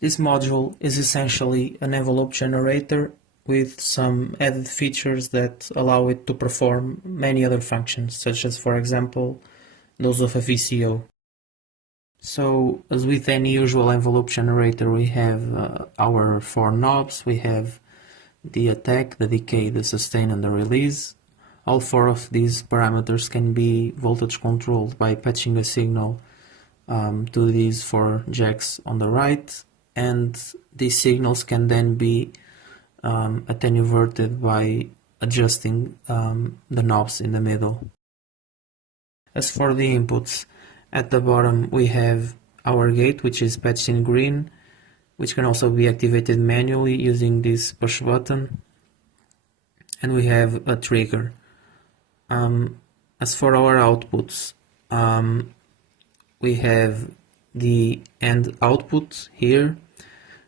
This module is essentially an envelope generator with some added features that allow it to perform many other functions, such as, for example, those of a VCO. So, as with any usual envelope generator, we have our four knobs. We have the attack, the decay, the sustain, and the release. All four of these parameters can be voltage controlled by patching a signal to these four jacks on the right, and these signals can then be attenuated by adjusting the knobs in the middle. As for the inputs, at the bottom we have our gate, which is patched in green, which can also be activated manually using this push button, and we have a trigger. As for our outputs, we have the end output here,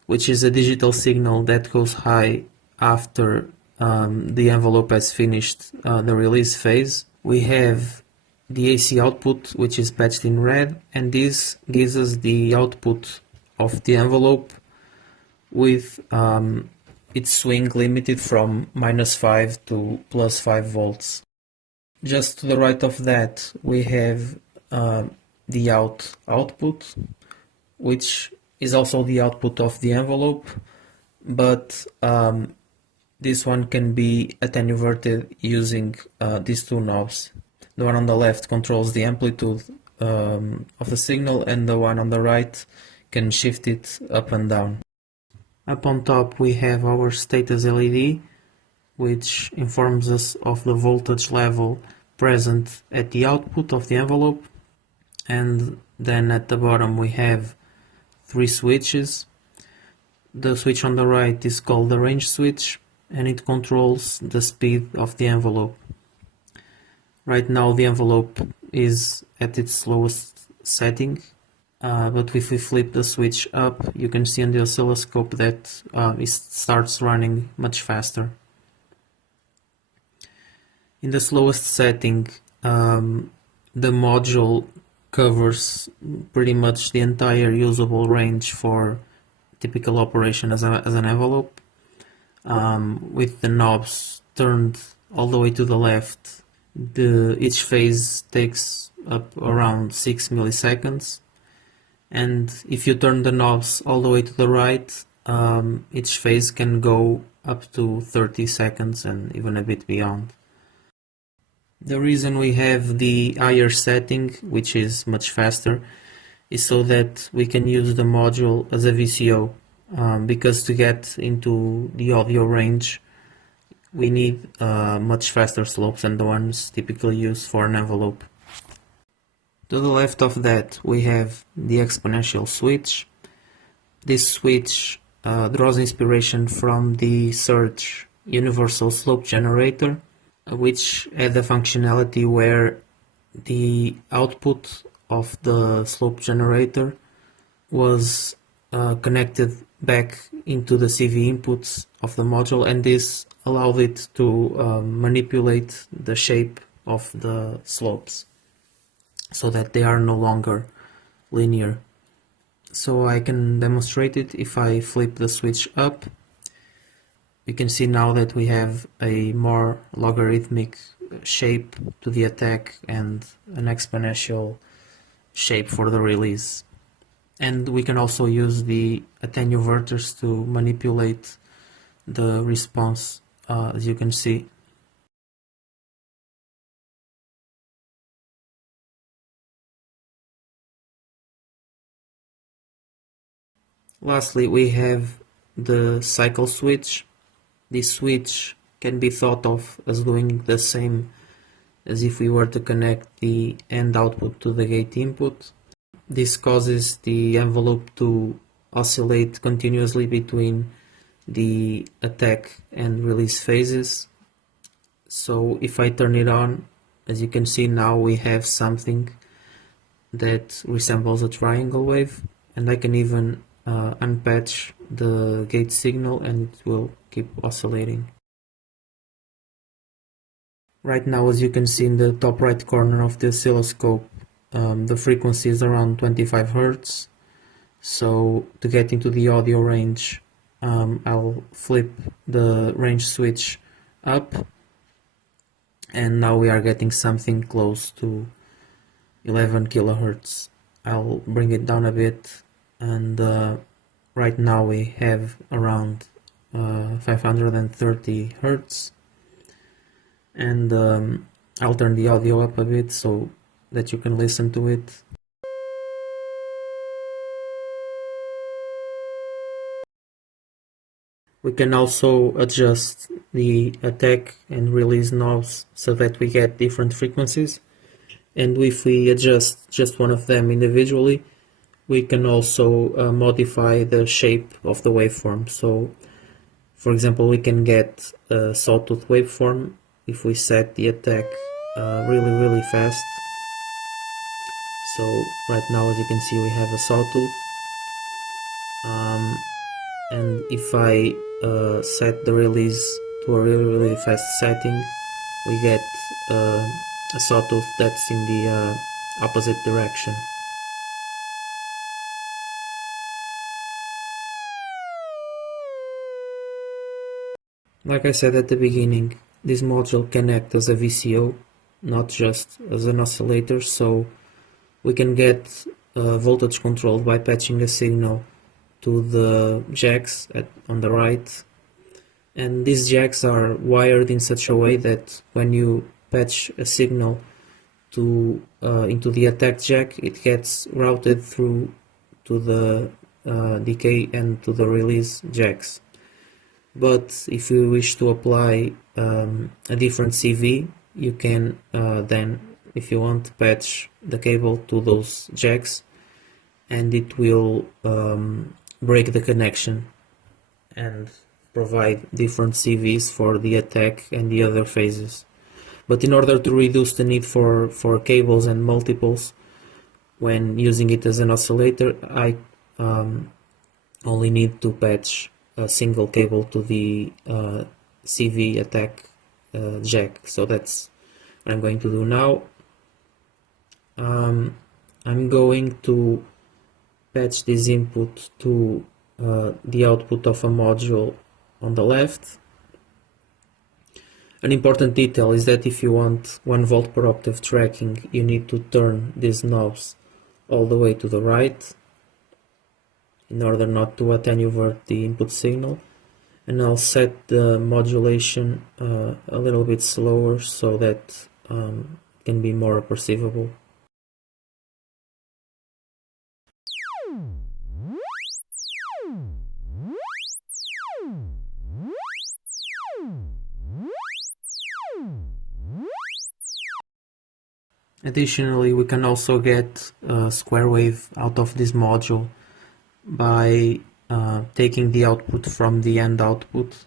which is a digital signal that goes high after the envelope has finished the release phase. We have the AC output, which is patched in red, and this gives us the output of the envelope with its swing limited from -5 to +5 volts. Just to the right of that we have the output, which is also the output of the envelope, but this one can be attenuated using these two knobs. The one on the left controls the amplitude of the signal, and the one on the right can shift it up and down. Up on top we have our status LED, which informs us of the voltage level present at the output of the envelope. And then at the bottom we have three switches. The switch on the right is called the range switch, and it controls the speed of the envelope. Right now the envelope is at its lowest setting, but if we flip the switch up, you can see on the oscilloscope that it starts running much faster. In the slowest setting, the module covers pretty much the entire usable range for typical operation as an envelope. With the knobs turned all the way to the left, each phase takes up around 6 milliseconds, and if you turn the knobs all the way to the right, each phase can go up to 30 seconds and even a bit beyond. The reason we have the higher setting, which is much faster, is so that we can use the module as a VCO, because to get into the audio range we need much faster slopes than the ones typically used for an envelope. To the left of that we have the exponential switch. This switch draws inspiration from the Surge universal slope generator, which had the functionality where the output of the slope generator was connected back into the CV inputs of the module, and this allowed it to manipulate the shape of the slopes so that they are no longer linear. So I can demonstrate it if I flip the switch up. You can see now that we have a more logarithmic shape to the attack and an exponential shape for the release. And we can also use the attenuators to manipulate the response, as you can see. Lastly, we have the cycle switch. This switch can be thought of as doing the same as if we were to connect the end output to the gate input. This causes the envelope to oscillate continuously between the attack and release phases. So if I turn it on, as you can see now we have something that resembles a triangle wave, and I can even unpatch the gate signal and it will keep oscillating. Right now, as you can see in the top right corner of the oscilloscope, the frequency is around 25 Hz, So to get into the audio range, I'll flip the range switch up, and now we are getting something close to 11 kilohertz. I'll bring it down a bit, and right now we have around 530 hertz, and I'll turn the audio up a bit so that you can listen to it. We can also adjust the attack and release knobs so that we get different frequencies, and if we adjust just one of them individually, we can also modify the shape of the waveform. So for example, we can get a sawtooth waveform if we set the attack really fast. So right now, as you can see, we have a sawtooth, and if I set the release to a really fast setting, we get a sawtooth that's in the opposite direction. Like I said at the beginning, this module can act as a VCO, not just as an oscillator, so we can get voltage controlled by patching a signal to the jacks on the right, and these jacks are wired in such a way that when you patch a signal into the attack jack, it gets routed through to the decay and to the release jacks. But if you wish to apply a different CV, you can then, if you want, patch the cable to those jacks, and it will break the connection and provide different CVs for the attack and the other phases. But in order to reduce the need for cables and multiples when using it as an oscillator, I only need to patch a single cable to the CV attack jack. So that's what I'm going to do now. I'm going to patch this input to the output of a module on the left. An important detail is that if you want 1 volt per octave tracking, you need to turn these knobs all the way to the right in order not to attenuate the input signal. And I'll set the modulation a little bit slower so that it can be more perceivable. Additionally, we can also get a square wave out of this module by taking the output from the end output.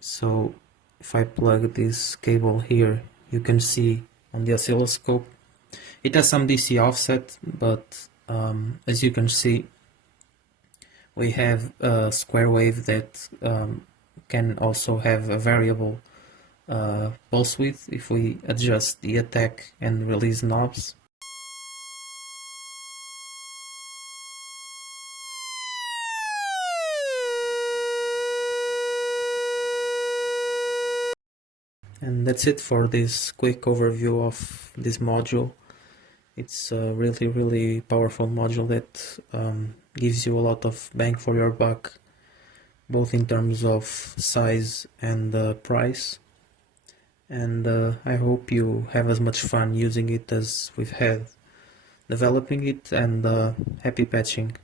So if I plug this cable here, you can see on the oscilloscope it has some DC offset, but as you can see, we have a square wave that can also have a variable pulse width if we adjust the attack and release knobs. And that's it for this quick overview of this module. It's a really powerful module that gives you a lot of bang for your buck, both in terms of size and price. And I hope you have as much fun using it as we've had developing it, and happy patching.